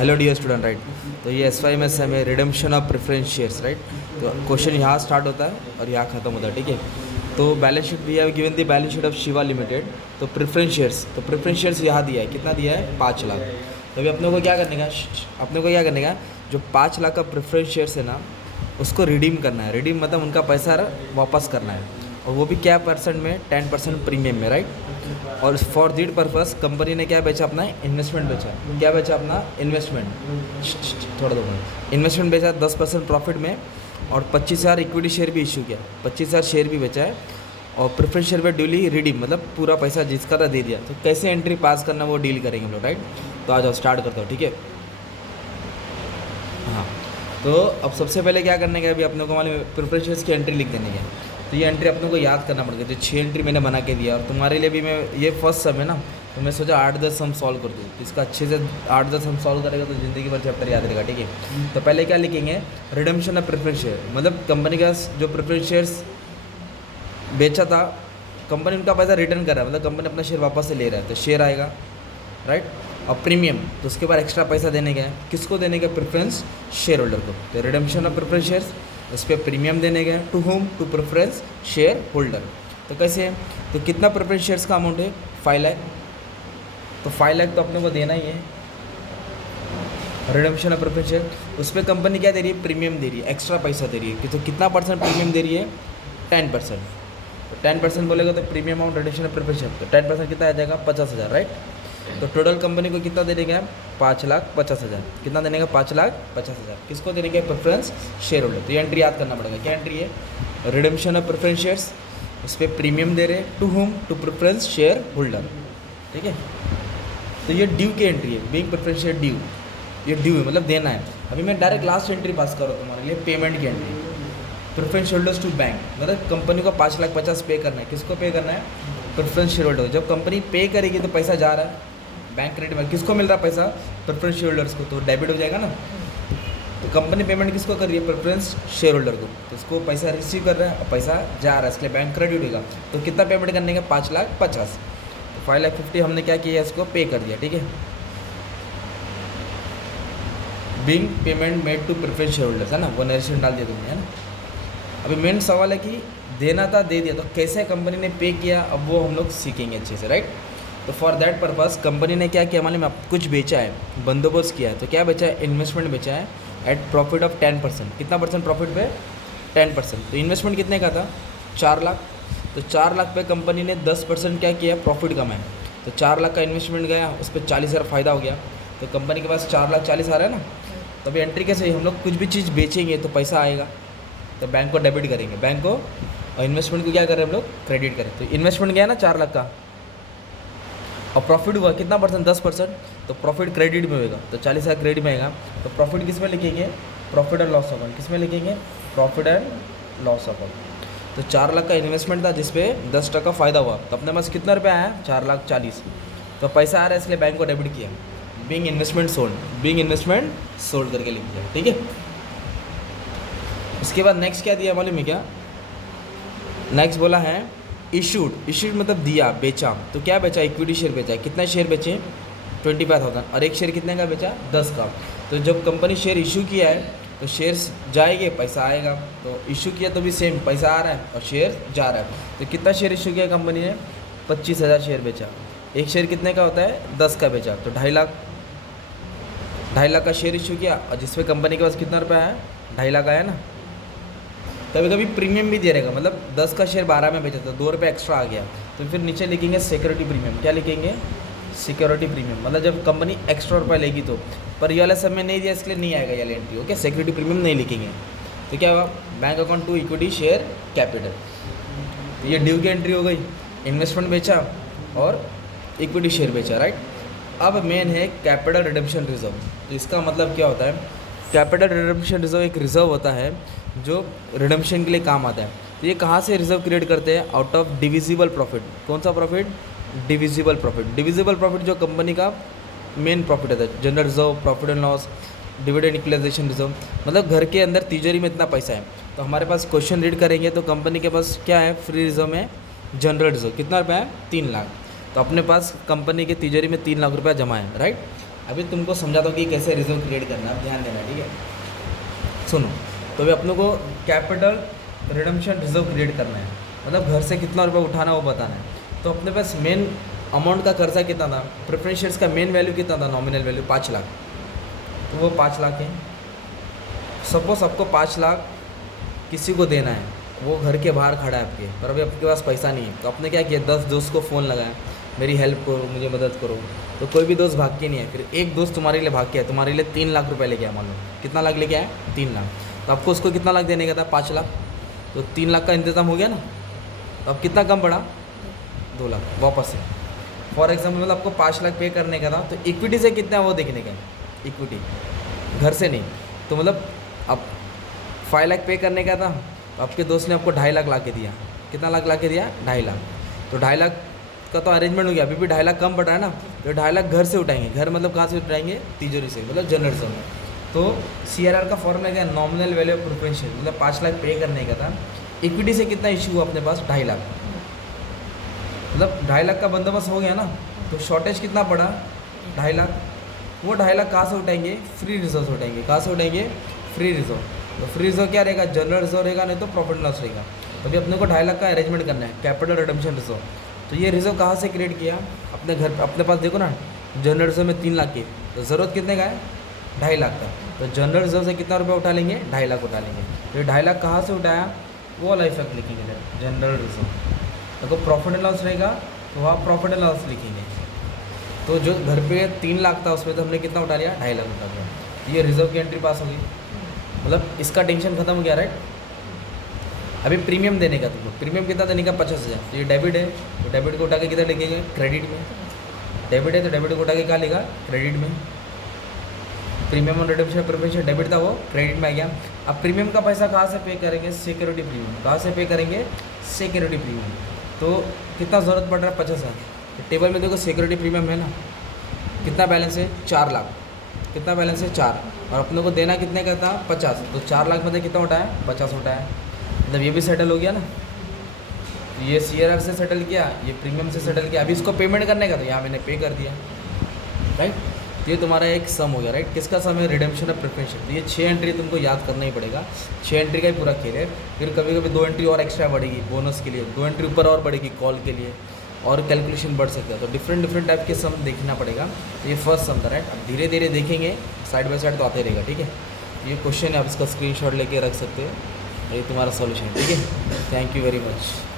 Hello dear student right. तो ये S Y में से हमें redemption of preference shares right. तो क्वेश्चन यहाँ स्टार्ट होता है और यहाँ ख़त्म होता है, ठीक है। तो balance sheet we have given the balance sheet of Shiva limited. तो प्रेफरेंस शेयर्स यहाँ दिया है, कितना दिया है 5 लाख। तो अभी अपने को क्या करने का जो 5 लाख का प्रेफरेंस शेयर्स है ना, उसको रिडीम करना है। रिडीम मतलब उनका पैसा वापस करना है, और वो भी क्या परसेंट में, 10% प्रीमियम में, राइट। और फॉर दैट पर्पस कंपनी ने क्या बेचा, अपना इन्वेस्टमेंट बेचा। क्या बेचा? अपना इन्वेस्टमेंट। थोड़ा दो इन्वेस्टमेंट बेचा 10% प्रॉफिट में, और 25,000 इक्विटी शेयर भी इशू किया, 25,000 शेयर भी बेचा है। और प्रेफरेंस शेयर पे ड्यूली रिडीम मतलब पूरा पैसा जिसका था दे दिया। तो कैसे एंट्री पास करना वो डील करेंगे हम लोग, राइट। तो आ जाओ स्टार्ट करता हूँ, ठीक है। हाँ, तो अब सबसे पहले क्या करने का, अभी अपने को मालूम प्रेफरेंस शेयर्स की एंट्री लिख देने का। तो ये एंट्री अपने को याद करना पड़ेगा। जो 6 एंट्री मैंने बना के दिया, और तुम्हारे लिए भी मैं ये फर्स्ट सम है ना, तो मैं सोचा 8-10 सम सॉल्व कर दूँ। इसका अच्छे से 8-10 सम सॉल्व करेगा तो ज़िंदगी भर चैप्टर याद रहेगा, ठीक है। तो पहले क्या लिखेंगे, रिडेम्पशन ऑफ प्रेफरेंस शेयर, मतलब कंपनी का जो प्रेफरेंस शेयर्स बेचा था, कंपनी उनका पैसा रिटर्न कर रहा है, मतलब कंपनी अपना शेयर वापस से ले रहा है, तो शेयर आएगा, राइट। और प्रीमियम, तो उसके बाद एक्स्ट्रा पैसा देने का है, किसको देने का? प्रेफरेंस शेयर होल्डर को। तो रिडेम्पशन ऑफ प्रेफरेंस शेयर्स, उस पर प्रीमियम देने का है। To whom? To preference share holder. तो कैसे है? तो कितना प्रेफरेंस शेयर्स का अमाउंट है? 5 लाख। तो 5 लाख तो अपने को देना ही है। रिडेम्पशन ऑफ प्रेफरेंस शेयर, उस पर कंपनी क्या दे रही है? प्रीमियम दे रही है, एक्स्ट्रा पैसा दे रही है। तो कितना परसेंट प्रीमियम दे रही है? 10%। तो 10% बोलेगा तो premium amount redemption of preference share, तो 10% कितना आ जाएगा? 50,000, राइट। तो टोटल कंपनी को कितना देने का है? 5,50,000। कितना देने का? 5,50,000। किसको देने का? Preference share holder. तो ये एंट्री याद करना पड़ेगा। क्या एंट्री है? रिडेम्पशन ऑफ प्रेफरेंस शेयर्स, उस पर प्रीमियम दे रहे, to whom? To preference share holder, ठीक है। तो ये ड्यू की एंट्री है, बीइंग प्रेफरेंस शेयर ड्यू। ये ड्यू है मतलब देना है। अभी मैं डायरेक्ट लास्ट एंट्री पास कर रहा हूँ तुम्हारे लिए, पेमेंट की entry. Preference holders to bank, मतलब कंपनी को 5,50,000 पे करना है। किसको पे करना है? Preference share holder. जब कंपनी पे करेगी तो पैसा जा रहा है बैंक क्रेडिट में, किसको मिल रहा है पैसा? प्रेफरेंस शेयर होल्डर्स को, तो डेबिट हो जाएगा ना। तो कंपनी पेमेंट किसको कर रही है? प्रेफरेंस शेयर होल्डर को। तो उसको पैसा रिसीव कर रहा है और पैसा जा रहा है, इसलिए बैंक क्रेडिट होगा। तो कितना पेमेंट करने का? 5,50,000। तो 5,50,000 हमने क्या किया, इसको पे कर दिया, ठीक है। Being payment made to preference share holders, है ना, वो नरेशन डाल दिया तुमने, है ना। अभी मेन सवाल है कि देना था, दे दिया, तो कैसे कंपनी ने पे किया, अब वो हम लोग सीखेंगे अच्छे से, राइट। तो फॉर दैट पर्पस कंपनी ने क्या किया मालूम है? कुछ बेचा है, बंदोबस्त किया है। तो क्या बेचा है? इन्वेस्टमेंट बेचा है एट प्रॉफिट ऑफ 10%। कितना परसेंट प्रॉफिट पे? 10%। तो इन्वेस्टमेंट कितने का था? 4 लाख। तो 4 लाख पे कंपनी ने 10% क्या किया? प्रॉफिट कमाया। तो 4 लाख का इन्वेस्टमेंट गया, उस पर 40,000 फ़ायदा हो गया। तो कंपनी के पास 4,40,000 आ रहा है ना। तो अभी एंट्री कैसे? हम लोग कुछ भी चीज़ बेचेंगे तो पैसा आएगा, तो बैंक को डेबिट करेंगे, बैंक को, और इन्वेस्टमेंट को क्या करें हम लोग? क्रेडिट करें। तो इन्वेस्टमेंट गया ना 4 लाख का, और प्रॉफिट हुआ कितना परसेंट? 10%। तो प्रॉफिट क्रेडिट में होगा, तो 40,000 क्रेडिट में आएगा। तो प्रॉफिट किस में लिखेंगे? Profit and loss account. किस में लिखेंगे? Profit and loss account. तो 4 लाख का इन्वेस्टमेंट था जिसपे 10% फ़ायदा हुआ, तो अपने पास कितना रुपया आया? 4,40,000। तो पैसा आ रहा है, इसलिए बैंक को डेबिट किया। Being investment sold, being investment sold करके लिख दिया, ठीक है। उसके बाद नेक्स्ट क्या दिया मालूम है क्या? नेक्स्ट बोला है इशूड। इशूड मतलब दिया, बेचा। तो क्या बेचा? इक्विटी शेयर बेचा। कितना शेयर बेचे? 25,000। और एक शेयर कितने का बेचा? 10 का। तो जब कंपनी शेयर इशू किया है तो शेयर्स जाएंगे, पैसा आएगा। तो इशू किया तो भी सेम, पैसा आ रहा है और शेयर जा रहा है। तो कितना शेयर इशू किया कंपनी ने? 25,000 शेयर बेचा। एक शेयर कितने का होता है? 10 का बेचा, तो 2.5 लाख। 2.5 लाख का शेयर इशू किया, और जिसमें कंपनी के पास कितना रुपया है? 2.5 लाख आया ना। कभी कभी प्रीमियम भी दे रहेगा, मतलब 10 का शेयर 12 में बेचा था, 2 रुपये एक्स्ट्रा आ गया, तो फिर नीचे लिखेंगे सिक्योरिटी प्रीमियम। क्या लिखेंगे? सिक्योरिटी प्रीमियम, मतलब जब कंपनी एक्स्ट्रा रुपये लेगी तो। पर ये वाला समय नहीं दिया, इसलिए नहीं आएगा ये वाली एंट्री, ओके। सिक्योरिटी प्रीमियम नहीं लिखेंगे। तो क्या हुआ? Bank account to equity share capital. तो ये ड्यू की एंट्री हो गई, इन्वेस्टमेंट बेचा और इक्विटी शेयर बेचा, राइट। अब मेन है कैपिटल रिडेम्पशन रिजर्व। तो इसका मतलब क्या होता है? कैपिटल रिडेम्पशन रिजर्व एक रिजर्व होता है जो रिडेम्पशन के लिए काम आता है। तो ये कहाँ से रिजर्व क्रिएट करते हैं? Out of divisible profit. कौन सा profit? Divisible profit. Divisible profit जो कंपनी का मेन प्रॉफिट होता है, general reserve, profit and loss, dividend equalisation reserve, मतलब घर के अंदर तिजोरी में इतना पैसा है। तो हमारे पास क्वेश्चन रीड करेंगे तो कंपनी के पास क्या है? फ्री रिजर्व में जनरल रिजर्व कितना रुपया है? 3 लाख। तो अपने पास कंपनी के तिजोरी में 3 लाख रुपया जमा है, राइट। अभी तुमको समझाता हूँ कि कैसे रिजर्व क्रिएट करना है, ध्यान देना, ठीक है। सुनो, तो अभी अपने को कैपिटल रिडम्पशन रिजर्व क्रिएट करना है, मतलब घर से कितना रुपया उठाना वो बताना है। तो अपने पास मेन अमाउंट का कर्जा कितना था, प्रेफरेंस शेयर्स का मेन वैल्यू कितना था, नॉमिनल वैल्यू 5 लाख, तो वो 5 लाख है। सपोज आपको 5 लाख किसी को देना है, वो घर के बाहर खड़ा है आपके, पर अभी आपके पास पैसा नहीं है, तो आपने क्या किया, 10 दोस्त को फ़ोन लगाया, मेरी हेल्प करो, मुझे मदद करो। तो कोई भी दोस्त भाग के नहीं है, फिर एक दोस्त तुम्हारे लिए भाग के है, तुम्हारे लिए 3 लाख रुपए लेके आया, मान लो कितना लाख लेके आया, 3 लाख। तो आपको उसको कितना लाख देने का था, 5 लाख, तो 3 लाख का इंतज़ाम हो गया ना। तो अब कितना कम पड़ा, 2 लाख वापस से। फॉर एग्जाम्पल मतलब आपको 5 लाख पे करने का था, तो इक्विटी से कितना है वो देखने का, इक्विटी घर से नहीं। तो मतलब अब 5 लाख पे करने का था, तो आपके दोस्त ने आपको 2.5 लाख ला के दिया, कितना लाख ला के दिया, 2.5 लाख। तो 2.5 लाख का तो अरेंजमेंट हो गया, अभी भी 2.5 लाख कम पड़ा है ना, तो 2.5 लाख घर से उठाएंगे, घर मतलब कहाँ से उठाएंगे, तिजोरी से, मतलब जनरल रिजर्व में। तो CRR का फॉर्मूला क्या है, nominal value of preference share, मतलब 5 लाख पे करने का था, इक्विटी से कितना इशू हुआ अपने पास, 2.5 लाख, मतलब 2.5 लाख का बंदोबस्त हो गया ना। तो शॉर्टेज कितना पड़ा, 2.5 लाख। वो 2.5 लाख कहाँ से उठाएंगे, फ्री रिजर्व से उठाएंगे, कहाँ से उठाएंगे, फ्री रिजर्व। तो फ्री रिजर्व क्या रहेगा, जनरल रिजर्व रहेगा, नहीं तो प्रॉफिट लॉस रहेगा। तो अभी अपने को 2.5 लाख का अरेंजमेंट करना है, कैपिटल रिडम्पशन रिजर्व। तो ये रिजर्व कहाँ से क्रिएट किया, अपने घर, अपने पास देखो ना, जनरल रिजर्व में 3 लाख की, तो ज़रूरत कितने का है, 2.5 लाख का। तो जनरल रिजर्व से कितना रुपया उठा लेंगे, 2.5 लाख उठा लेंगे। तो ये 2.5 लाख कहाँ से उठाया, वो वाला इफेक्ट लिखेंगे जनरल रिजर्व। तो प्रॉफिट एंड लॉस रहेगा, तो वहाँ प्रॉफिट एंड लॉस लिखेंगे। तो जो घर पे 3 लाख था, उसमें तो हमने कितना उठा लिया, 2.5 लाख उठा लिया। ये रिजर्व की एंट्री पास हो गई, मतलब इसका टेंशन खत्म हो गया, राइट। अभी प्रीमियम देने का, तुमको प्रीमियम कितना देने का, 50,000। तो ये डेबिट है, तो डेबिट को उठा के किधर लिखेंगे, क्रेडिट में। डेबिट है तो डेबिट को उठा के कहाँ लेगा, क्रेडिट में। प्रीमियम और रिडम्पशन प्रेफरेंस डेबिट था, वो क्रेडिट में आ गया। अब प्रीमियम का पैसा कहाँ से पे करेंगे, सिक्योरिटी प्रीमियम, कहाँ से पे करेंगे, सिक्योरिटी प्रीमियम। तो कितना ज़रूरत पड़ रहा है, 50,000। तो टेबल में देखो सिक्योरिटी प्रीमियम है ना, कितना बैलेंस है, 4 लाख, कितना बैलेंस है, 4, और अपने को देना कितने का था, 50। तो 4 लाख में कितना उठाया, 50 उठाया, मतलब ये भी सेटल हो गया ना। तो ये CRR से सेटल किया, ये प्रीमियम से सेटल किया। अभी इसको पेमेंट करने का, तो यहाँ मैंने पे कर दिया, राइट। तो ये तुम्हारा एक सम हो गया, राइट। किसका सम है, रिडेम्पशन ऑफ प्रेफरेंस शेयर। तो ये 6 एंट्री तुमको याद करना ही पड़ेगा, 6 एंट्री का ही पूरा खेल है। फिर कभी कभी 2 एंट्री और एक्स्ट्रा बढ़ेगी बोनस के लिए, 2 एंट्री ऊपर और बढ़ेगी कॉल के लिए, और कैलकुलेशन बढ़ सकता है। तो डिफरेंट टाइप के सम देखना पड़ेगा। तो ये फर्स्ट सम था, राइट। अब धीरे धीरे देखेंगे, साइड बाय साइड तो आते रहेगा, ठीक है। ये क्वेश्चन है, आप इसका स्क्रीनशॉट लेके रख सकते हो, ये तुम्हारा सॉल्यूशन, ठीक है। Thank you very much.